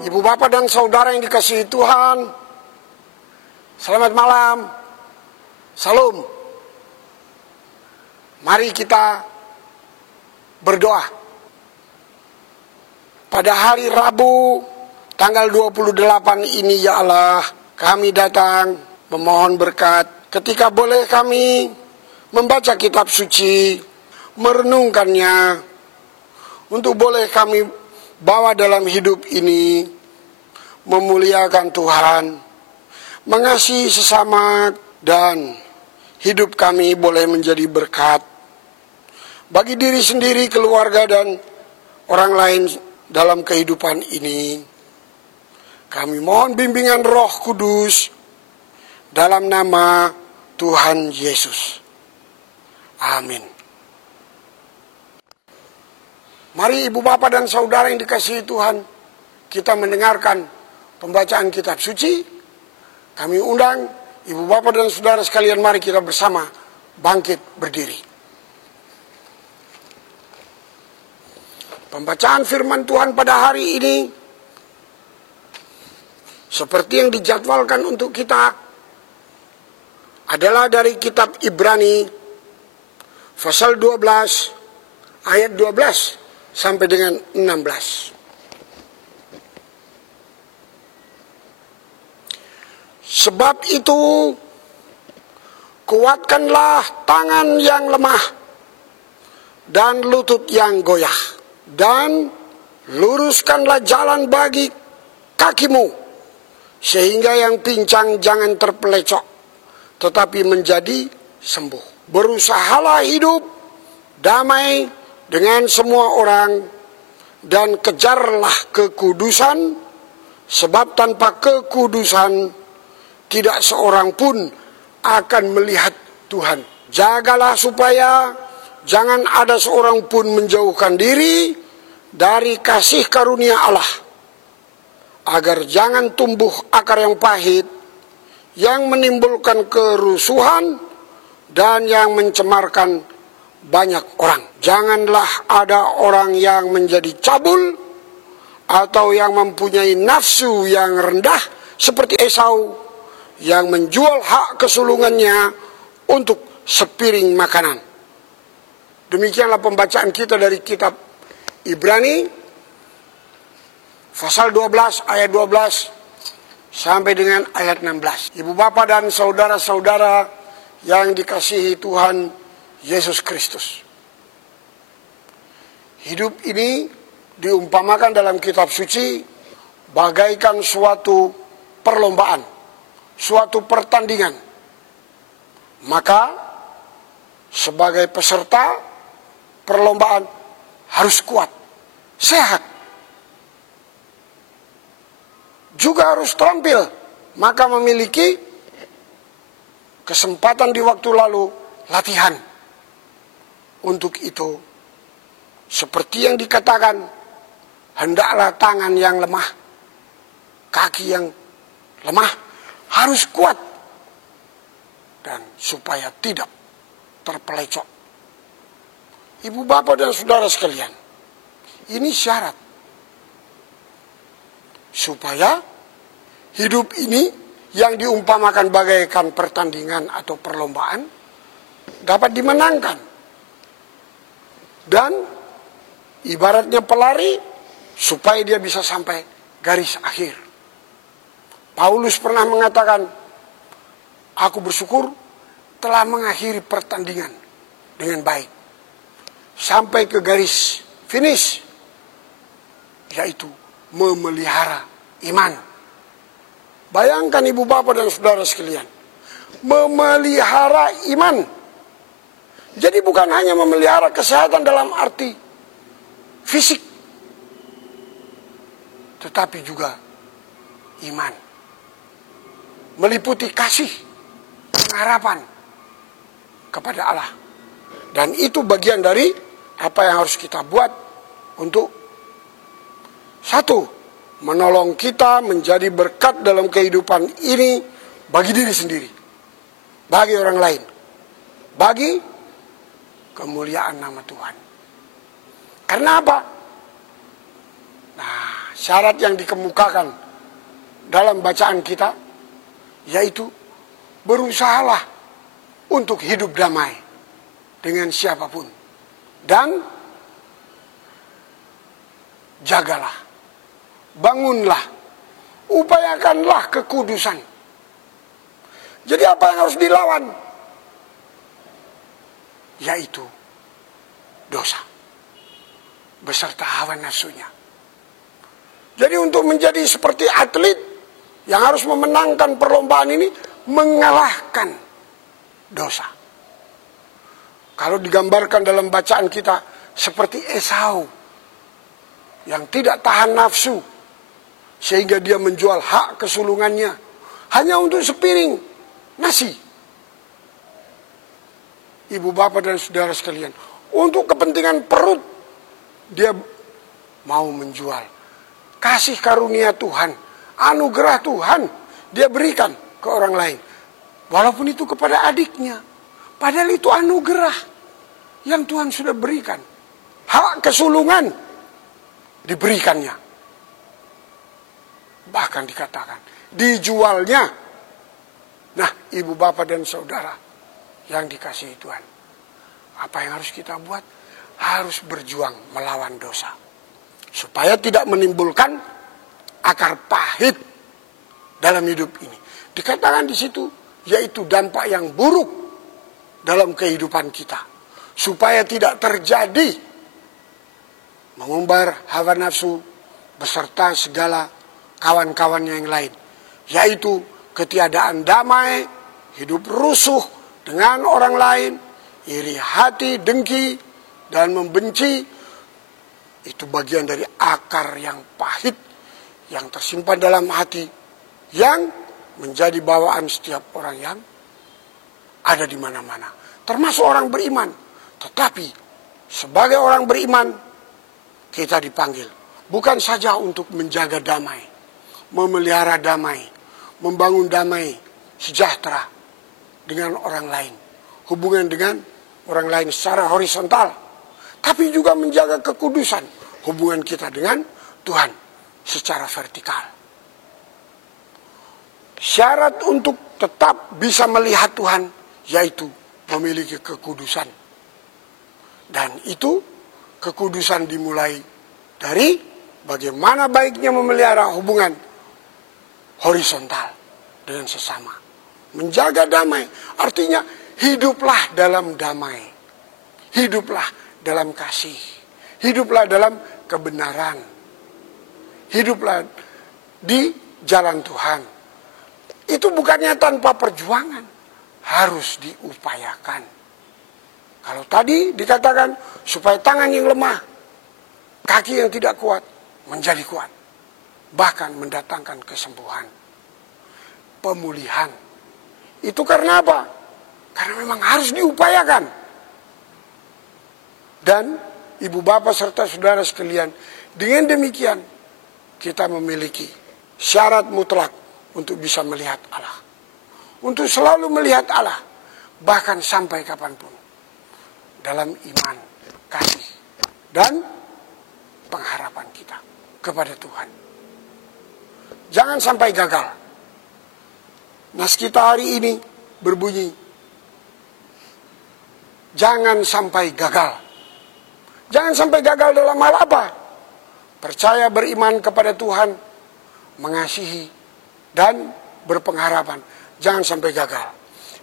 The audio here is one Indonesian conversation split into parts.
Ibu bapak dan saudara yang dikasihi Tuhan, selamat malam. Salam. Mari kita berdoa. Pada hari Rabu tanggal 28 ini, ya Allah, kami datang memohon berkat ketika boleh kami membaca kitab suci, merenungkannya, untuk boleh kami bawa dalam hidup ini, memuliakan Tuhan, mengasihi sesama, dan hidup kami boleh menjadi berkat bagi diri sendiri, keluarga, dan orang lain dalam kehidupan ini. Kami mohon bimbingan Roh Kudus dalam nama Tuhan Yesus. Amin. Mari ibu bapak dan saudara yang dikasihi Tuhan, kita mendengarkan pembacaan kitab suci. Kami undang ibu bapak dan saudara sekalian, mari kita bersama bangkit berdiri. Pembacaan firman Tuhan pada hari ini seperti yang dijadwalkan untuk kita adalah dari kitab Ibrani pasal 12 ayat 12 sampai dengan 16. Sebab itu, kuatkanlah tangan yang lemah dan lutut yang goyah, dan luruskanlah jalan bagi kakimu, sehingga yang pincang jangan terpelecok, tetapi menjadi sembuh. Berusahalah hidup damai dengan semua orang, dan kejarlah kekudusan, sebab tanpa kekudusan tidak seorang pun akan melihat Tuhan. Jagalah supaya jangan ada seorang pun menjauhkan diri dari kasih karunia Allah, agar jangan tumbuh akar yang pahit, yang menimbulkan kerusuhan dan yang mencemarkan banyak orang. Janganlah ada orang yang menjadi cabul atau yang mempunyai nafsu yang rendah seperti Esau, yang menjual hak kesulungannya untuk sepiring makanan. Demikianlah pembacaan kita dari kitab Ibrani pasal 12 ayat 12 sampai dengan ayat 16. Ibu bapak dan saudara-saudara yang dikasihi Tuhan Yesus Kristus, hidup ini diumpamakan dalam kitab suci bagaikan suatu perlombaan, suatu pertandingan. Maka sebagai peserta perlombaan harus kuat, sehat, juga harus terampil, maka memiliki kesempatan di waktu lalu latihan. Untuk itu, seperti yang dikatakan, hendaklah tangan yang lemah, kaki yang lemah harus kuat, dan supaya tidak terpelecok. Ibu bapak dan saudara sekalian, ini syarat supaya hidup ini yang diumpamakan bagaikan pertandingan atau perlombaan dapat dimenangkan. Dan ibaratnya pelari supaya dia bisa sampai garis akhir. Paulus pernah mengatakan, aku bersyukur telah mengakhiri pertandingan dengan baik, sampai ke garis finish, yaitu memelihara iman. Bayangkan ibu bapak dan saudara sekalian, memelihara iman. Jadi bukan hanya memelihara kesehatan dalam arti fisik, tetapi juga iman. Meliputi kasih, pengharapan kepada Allah. Dan itu bagian dari apa yang harus kita buat untuk, satu, menolong kita menjadi berkat dalam kehidupan ini bagi diri sendiri, bagi orang lain, bagi kemuliaan nama Tuhan. Karena apa? Nah, syarat yang dikemukakan dalam bacaan kita, yaitu berusahalah untuk hidup damai dengan siapapun. Dan jagalah, bangunlah, upayakanlah kekudusan. Jadi apa yang harus dilawan? Yaitu dosa beserta hawa nafsunya. Jadi untuk menjadi seperti atlet yang harus memenangkan perlombaan ini, mengalahkan dosa. Kalau digambarkan dalam bacaan kita seperti Esau yang tidak tahan nafsu sehingga dia menjual hak kesulungannya hanya untuk sepiring nasi. Ibu bapak dan saudara sekalian, untuk kepentingan perut dia mau menjual. Kasih karunia Tuhan, anugerah Tuhan dia berikan ke orang lain. Walaupun itu kepada adiknya. Padahal itu anugerah yang Tuhan sudah berikan. Hak kesulungan diberikannya. Bahkan dikatakan dijualnya. Nah, ibu bapak dan saudara yang dikasihi Tuhan, apa yang harus kita buat? Harus berjuang melawan dosa, supaya tidak menimbulkan akar pahit dalam hidup ini. Dikatakan di situ, yaitu dampak yang buruk dalam kehidupan kita. Supaya tidak terjadi mengumbar hawa nafsu beserta segala kawan-kawannya yang lain. Yaitu ketiadaan damai, hidup rusuh dengan orang lain, iri hati, dengki, dan membenci. Itu bagian dari akar yang pahit yang tersimpan dalam hati, yang menjadi bawaan setiap orang yang ada di mana-mana, termasuk orang beriman. Tetapi sebagai orang beriman, kita dipanggil bukan saja untuk menjaga damai, memelihara damai, membangun damai sejahtera dengan orang lain, hubungan dengan orang lain secara horizontal, tapi juga menjaga kekudusan hubungan kita dengan Tuhan secara vertikal. Syarat untuk tetap bisa melihat Tuhan yaitu memiliki kekudusan. Dan itu kekudusan dimulai dari bagaimana baiknya memelihara hubungan horizontal dengan sesama. Menjaga damai artinya hiduplah dalam damai. Hiduplah dalam kasih. Hiduplah dalam kebenaran. Hiduplah di jalan Tuhan. Itu bukannya tanpa perjuangan. Harus diupayakan. Kalau tadi dikatakan supaya tangan yang lemah, kaki yang tidak kuat menjadi kuat. Bahkan mendatangkan kesembuhan. Pemulihan. Itu karena apa? Karena memang harus diupayakan. Dan ibu bapak serta saudara sekalian, dengan demikian kita memiliki syarat mutlak untuk bisa melihat Allah. Untuk selalu melihat Allah, bahkan sampai kapanpun. Dalam iman, kasih, dan pengharapan kita kepada Tuhan. Jangan sampai gagal. Nas kita hari ini berbunyi, jangan sampai gagal. Jangan sampai gagal dalam hal apa? Percaya, beriman kepada Tuhan, mengasihi, dan berpengharapan. Jangan sampai gagal.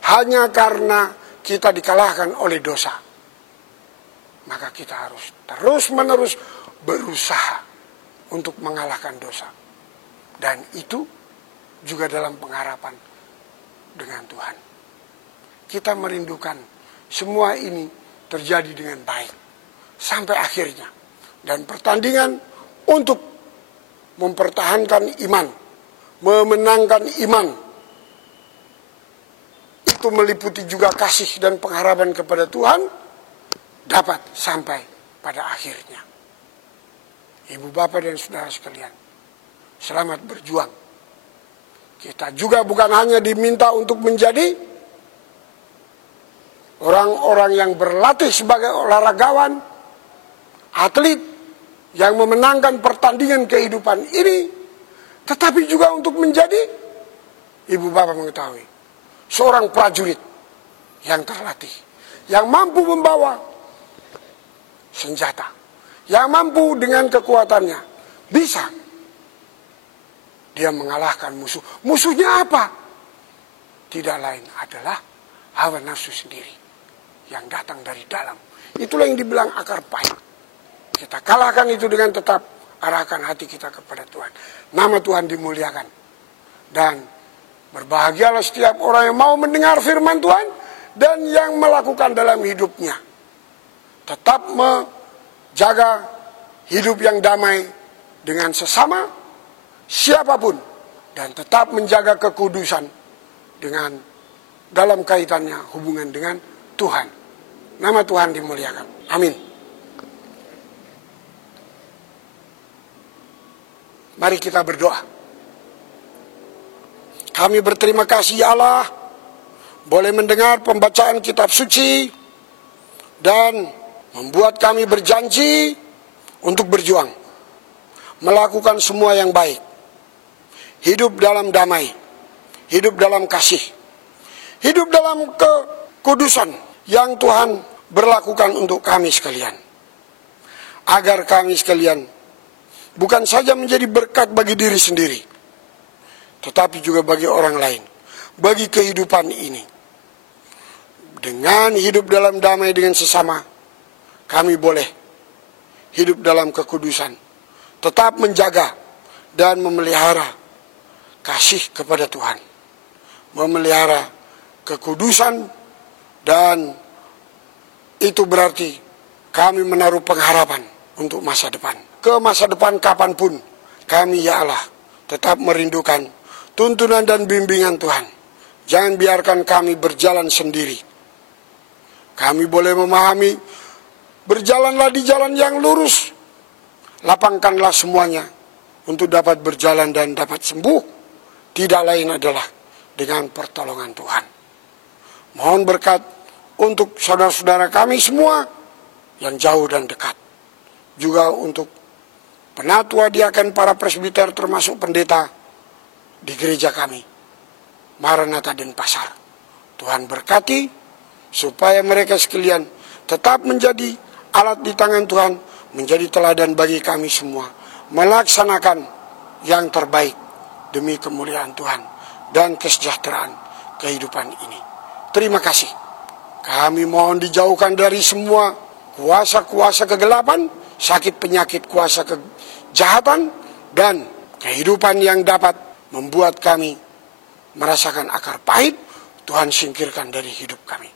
Hanya karena kita dikalahkan oleh dosa. Maka kita harus terus-menerus berusaha untuk mengalahkan dosa. Dan itu juga dalam pengharapan dengan Tuhan. Kita merindukan semua ini terjadi dengan baik. Sampai akhirnya. Dan pertandingan untuk mempertahankan iman. Memenangkan iman. Itu meliputi juga kasih dan pengharapan kepada Tuhan. Dapat sampai pada akhirnya. Ibu bapak dan saudara sekalian, selamat berjuang. Kita juga bukan hanya diminta untuk menjadi orang-orang yang berlatih sebagai olahragawan, atlet yang memenangkan pertandingan kehidupan ini, tetapi juga untuk menjadi, ibu bapak mengetahui, seorang prajurit yang terlatih, yang mampu membawa senjata, yang mampu dengan kekuatannya bisa dia mengalahkan musuh. Musuhnya apa? Tidak lain adalah hawa nafsu sendiri yang datang dari dalam. Itulah yang dibilang akar pahit. Kita kalahkan itu dengan tetap arahkan hati kita kepada Tuhan. Nama Tuhan dimuliakan. Dan berbahagialah setiap orang yang mau mendengar firman Tuhan dan yang melakukan dalam hidupnya. Tetap menjaga hidup yang damai dengan sesama, siapapun. Dan tetap menjaga kekudusan dengan dalam kaitannya hubungan dengan Tuhan. Nama Tuhan dimuliakan. Amin. Mari kita berdoa. Kami berterima kasih ya Allah, boleh mendengar pembacaan kitab suci, dan membuat kami berjanji untuk berjuang, melakukan semua yang baik, hidup dalam damai, hidup dalam kasih, hidup dalam kekudusan yang Tuhan berlakukan untuk kami sekalian. Agar kami sekalian bukan saja menjadi berkat bagi diri sendiri, tetapi juga bagi orang lain, bagi kehidupan ini. Dengan hidup dalam damai dengan sesama, kami boleh hidup dalam kekudusan, tetap menjaga dan memelihara kasih kepada Tuhan, memelihara kekudusan, dan itu berarti kami menaruh pengharapan untuk masa depan. Ke masa depan kapanpun, kami ya Allah tetap merindukan tuntunan dan bimbingan Tuhan. Jangan biarkan kami berjalan sendiri. Kami boleh memahami, berjalanlah di jalan yang lurus. Lapangkanlah semuanya untuk dapat berjalan dan dapat sembuh. Tidak lain adalah dengan pertolongan Tuhan. Mohon berkat untuk saudara-saudara kami semua yang jauh dan dekat. Juga untuk penatua, diaken, para presbiter, termasuk pendeta di gereja kami, Maranatha Denpasar. Tuhan berkati supaya mereka sekalian tetap menjadi alat di tangan Tuhan, menjadi teladan bagi kami semua, melaksanakan yang terbaik demi kemuliaan Tuhan dan kesejahteraan kehidupan ini. Terima kasih. Kami mohon dijauhkan dari semua kuasa-kuasa kegelapan, sakit penyakit, kuasa kejahatan, dan kehidupan yang dapat membuat kami merasakan akar pahit. Tuhan singkirkan dari hidup kami.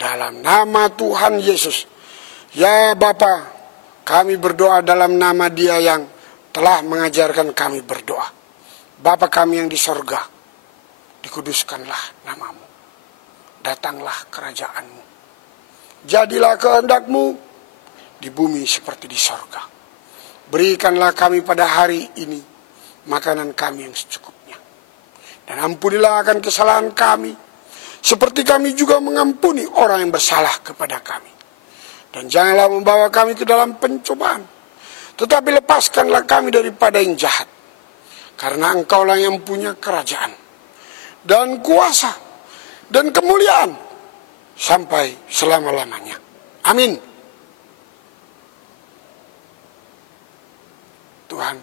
Dalam nama Tuhan Yesus, ya Bapa, kami berdoa dalam nama Dia yang telah mengajarkan kami berdoa. Bapa kami yang di sorga, dikuduskanlah namamu. Datanglah kerajaan-Mu. Jadilah kehendak-Mu di bumi seperti di sorga. Berikanlah kami pada hari ini makanan kami yang secukupnya. Dan ampunilah akan kesalahan kami, seperti kami juga mengampuni orang yang bersalah kepada kami. Dan janganlah membawa kami ke dalam pencobaan, tetapi lepaskanlah kami daripada yang jahat. Karena Engkaulah yang punya kerajaan, dan kuasa, dan kemuliaan, sampai selama-lamanya. Amin. Tuhan